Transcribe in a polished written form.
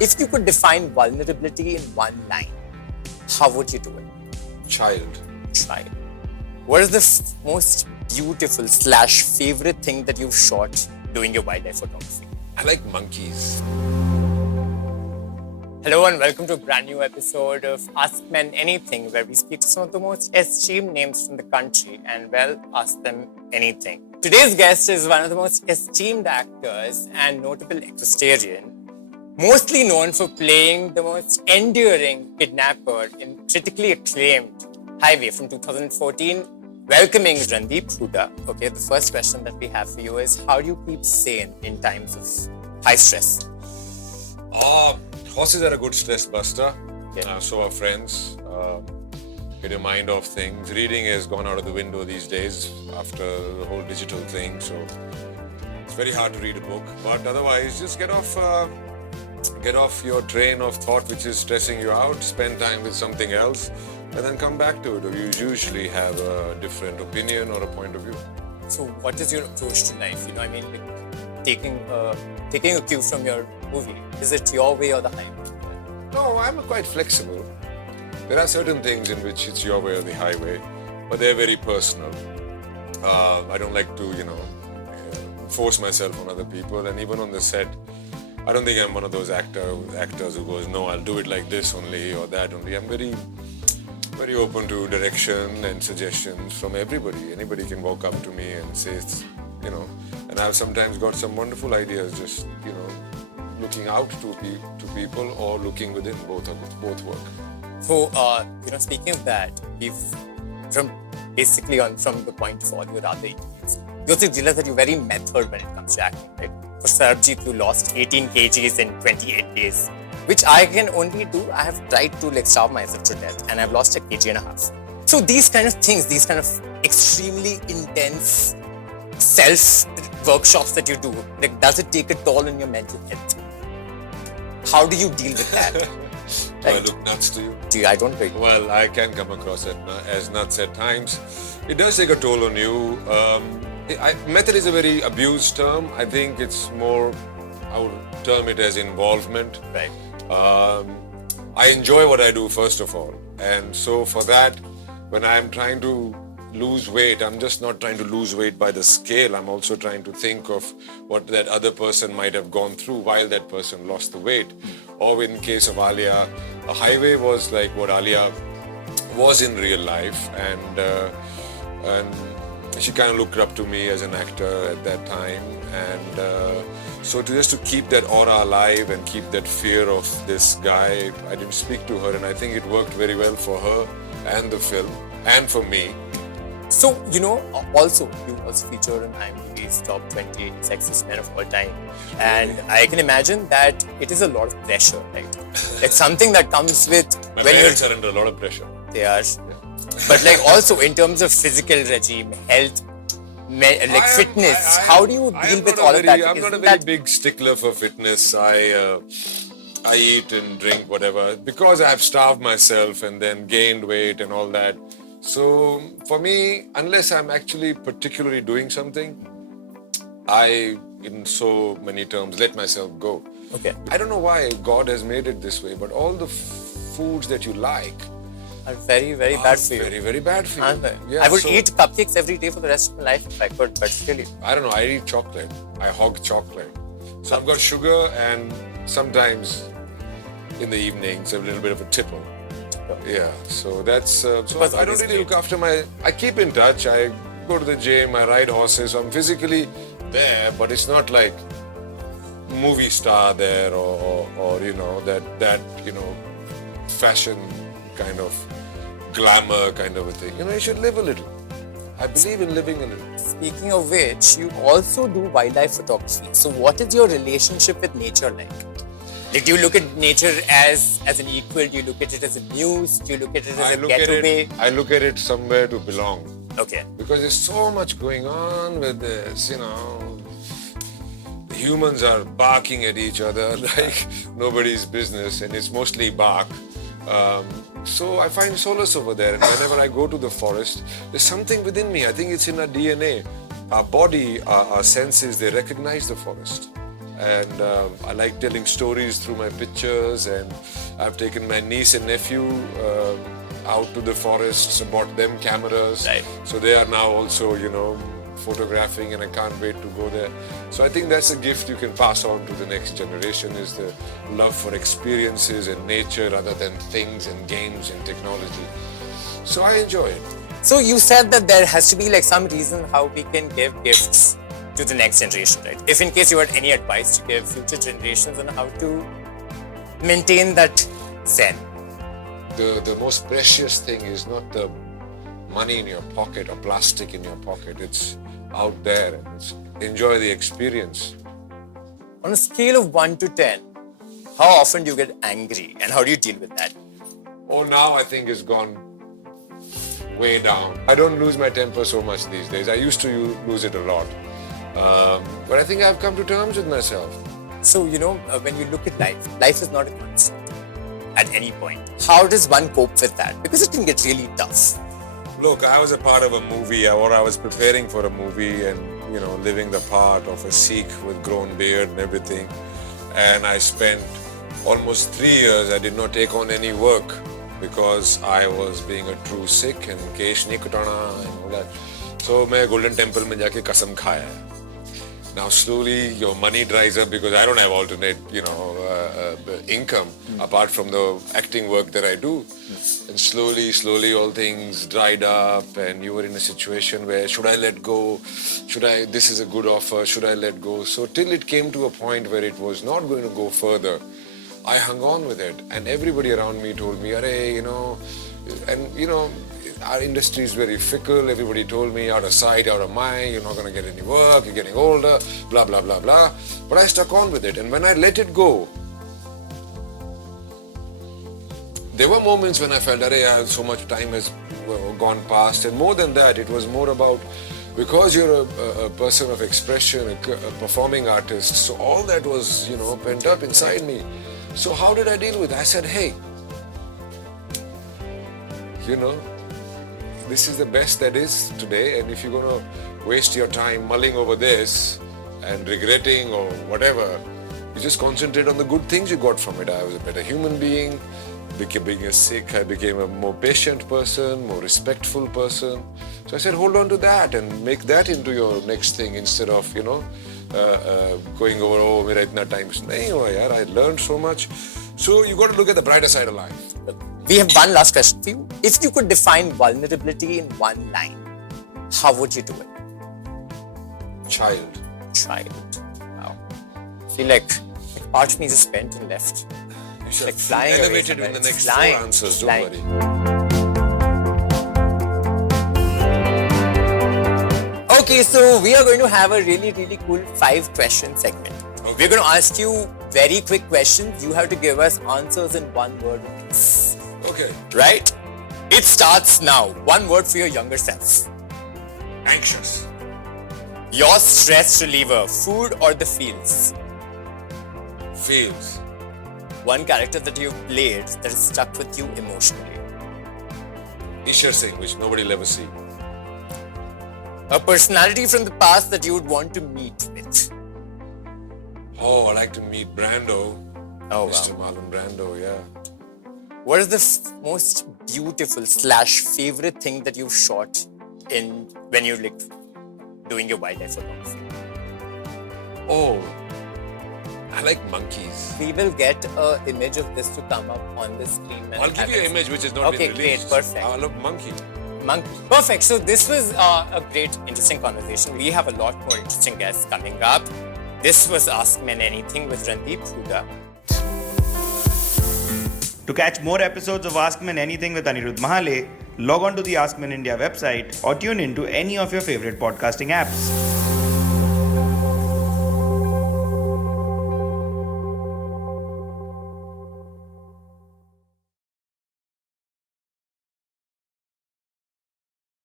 If you could define vulnerability in one line, how would you do it? Child. Try. What is the most beautiful / favorite thing that you've shot doing your wildlife photography? I like monkeys. Hello and welcome to a brand new episode of Ask Men Anything, where we speak to some of the most esteemed names from the country and, well, ask them anything. Today's guest is one of the most esteemed actors and notable equestrian, mostly known for playing the most enduring kidnapper in critically acclaimed Highway from 2014, welcoming Randeep Hooda. Okay, the first question that we have for you is, how do you keep sane in times of high stress? Horses are a good stress buster. Yeah. So are friends. Get your mind off things. Reading has gone out of the window these days after the whole digital thing. So it's very hard to read a book. But otherwise, just get off your train of thought which is stressing you out. Spend time with something else, and then come back to it. Or you usually have a different opinion or a point of view. So what is your approach to life? You know, I mean, like taking a cue from your movie. Is it your way or the highway? No, I'm quite flexible. There are certain things in which it's your way or the highway, but they're very personal. I don't like to, force myself on other people, and even on the set, I don't think I'm one of those actors who goes, no, I'll do it like this only or that only. I'm very, very open to direction and suggestions from everybody. Anybody can walk up to me and say, and I've sometimes got some wonderful ideas, just, looking out to people or looking within, both work. So, speaking of that, from the point of all your other interviews, you also realize that you're very method when it comes to acting, right? For Sarbjeet, you lost 18 kgs in 28 days, which I can only do. I have tried to starve myself to death, and I've lost a kg and a half. So these kind of things, these kind of extremely intense self-workshops that you do, does it take a toll on your mental health? How do you deal with that? Do I look nuts to you? I don't think. Well, I can come across as nuts at times. It does take a toll on you. Method is a very abused term. I think it's more, I would term it as involvement. Right. I enjoy what I do, first of all. And so for that, when I'm trying to lose weight, I'm just not trying to lose weight by the scale. I'm also trying to think of what that other person might have gone through while that person lost the weight. Or in case of Alia, a highway was like what Alia was in real life, and she kind of looked up to me as an actor at that time. And so just to keep that aura alive and keep that fear of this guy, I didn't speak to her, and I think it worked very well for her and the film and for me. So, also, you also feature in IMDb's top 20 sexiest men of all time. And I can imagine that it is a lot of pressure, right? It's something that comes with... My parents are under a lot of pressure. They are. But also in terms of physical regime, health, fitness, how do you deal with all of that? I'm not a very big stickler for fitness. I eat and drink whatever because I have starved myself and then gained weight and all that. So for me, unless I'm actually particularly doing something, I, in so many terms, let myself go. Okay. I don't know why God has made it this way, but all the foods that you like are very, very bad for you. Very, very bad for you. Yeah, I would eat cupcakes every day for the rest of my life if I could, but really. I don't know, I eat chocolate. I hog chocolate. So I've got sugar and sometimes in the evenings a little bit of a tipple. Yeah, so that's, so I don't really look after I keep in touch, I go to the gym, I ride horses, so I'm physically there, but it's not like movie star there or that fashion kind of glamour kind of a thing. You should live a little. I believe in living a little. Speaking of which, you also do wildlife photography. So what is your relationship with nature like? Do you look at nature as an equal? Do you look at it as a muse? Do you look at it as a getaway? I look at it somewhere to belong. Okay. Because there's so much going on with this, The humans are barking at each other like nobody's business, and it's mostly bark. So I find solace over there, and whenever I go to the forest, there's something within me. I think it's in our DNA. Our body, our senses, they recognize the forest. and I like telling stories through my pictures, and I've taken my niece and nephew out to the forests, bought them cameras. Right. So they are now also, photographing, and I can't wait to go there. So I think that's a gift you can pass on to the next generation, is the love for experiences and nature rather than things and games and technology. So I enjoy it. So you said that there has to be like some reason how we can give gifts to the next generation, right? If in case you had any advice to give future generations on how to maintain that zen. The most precious thing is not the money in your pocket or plastic in your pocket. It's out there. It's enjoy the experience. On a scale of 1 to 10, how often do you get angry and how do you deal with that? Oh, now I think it's gone way down. I don't lose my temper so much these days. I used to lose it a lot. But I think I've come to terms with myself. So, when you look at life is not a constant at any point. How does one cope with that? Because it can get really tough. Look, I was a part of a movie, or I was preparing for a movie and, living the part of a Sikh with grown beard and everything. And I spent almost 3 years, I did not take on any work because I was being a true Sikh and kesh nahi katana and all that. So, I Golden Temple mein jaake kasam khaya. Now slowly your money dries up because I don't have alternate, income apart from the acting work that I do. And slowly all things dried up, and you were in a situation where should I let go? This is a good offer, should I let go? So till it came to a point where it was not going to go further, I hung on with it. And everybody around me told me, our industry is very fickle. Everybody told me, out of sight, out of mind, you're not going to get any work, you're getting older, blah, blah, blah, blah. But I stuck on with it. And when I let it go, there were moments when I felt, so much time has gone past. And more than that, it was more about, because you're a person of expression, a performing artist, so all that was, pent up inside me. So how did I deal with it? I said, hey, this is the best that is today, and if you're going to waste your time mulling over this and regretting or whatever, you just concentrate on the good things you got from it. I was a better human being. Being a Sikh, I became a more patient person, more respectful person. So I said, hold on to that and make that into your next thing instead of, going over, mera itna time. Nahi hua yaar, I learned so much. So you got to look at the brighter side of life. We have one last question for you. If you could define vulnerability in one line, how would you do it? Child. Wow. I feel like part of me just went and left. Like flying elevated away in the somewhere. next Flying. 4 answers, don't Flying. worry. Okay, so we are going to have a really, really cool 5-question segment. Okay. We're going to ask you very quick questions. You have to give us answers in one word or less. Okay. Right? It starts now. One word for your younger self. Anxious. Your stress reliever, food or the fields? Fields. One character that you've played that has stuck with you emotionally. Ishar Singh, which nobody will ever see. A personality from the past that you would want to meet with. Oh, I like to meet Brando. Oh, Mr. wow. Marlon Brando, yeah. What is the most beautiful / favorite thing that you've shot in when you're like doing your wildlife photography? Oh, I like monkeys. We will get an image of this to come up on the screen. I'll give you an image which is not okay, been released. great, perfect. I love monkey. Perfect. So this was a great, interesting conversation. We have a lot more interesting guests coming up. This was Ask Men Anything with Randeep Hooda. To catch more episodes of Ask Men Anything with Anirudh Mahale, log on to the Ask Men India website or tune in to any of your favorite podcasting apps.